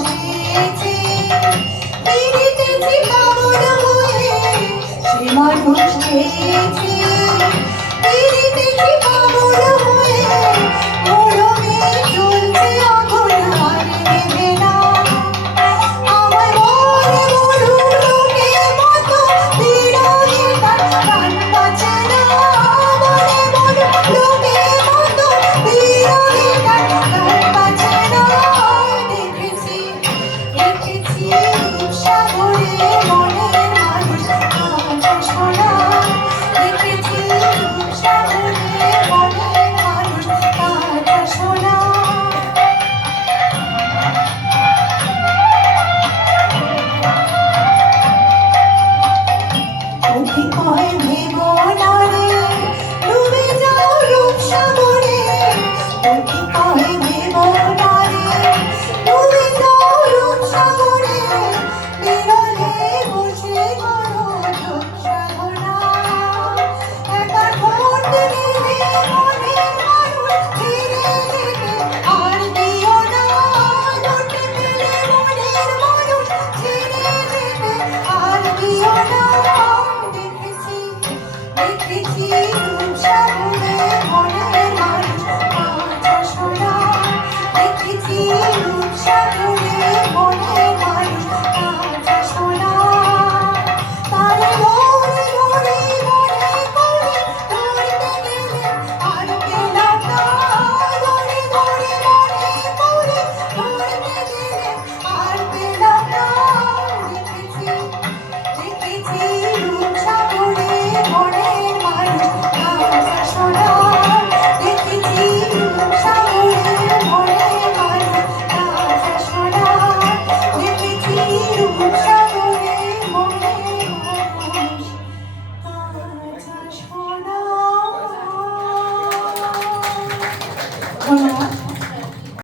খেয়েছে ফিরিতেছি পাগল হয়ে সে মানুষ খেয়েছে ফিরিতেছি পাগল হয়ে মরমে চলছে আগুন আর নেবে না আমার মনে মরু লোকের মতো বিরহে প্রাণ বাঁচে না মনে মরু লোকের মতো বিরহে প্রাণ বাঁচে না দেখেছি দেখেছি রূপসাগরে মনের মানুষ কাঁচা সোনা দেখেছি রূপসাগরে মনের মানুষ কাঁচা সোনা অধিকয় ভেবো না রে ডুবে যাও রূপসাগরে অধিকয় ভেবো না রে ডুবে যাও রূপসাগরে বিরলে বসে করো ঝোপসাধনা একবার ভোট দিলে মনের মানুষ ফিরে যেতে আর দিও না ভোট দিলে মনের মানুষ ছেড়ে যেতে আর দিও না দেখেছি দেখেছি রূপসাগরে মনের মানুষ কাঁচা সোনা দেখেছি রূপসাগরে মনের মানুষ কাঁচা সোনা তারে ধরে ধরে মনে করে ধরতে গেলে আর পেলাম না ধরে ধরে মনে করে ধরতে গেলে আর পেলাম না দেখেছি দেখেছি রূপসাগরে মনের মানুষ কাঁচা সোনা দেখেছি রূপসাগরে মনের মানুষ কাঁচা সোনা দেখেছি রূপসাগরে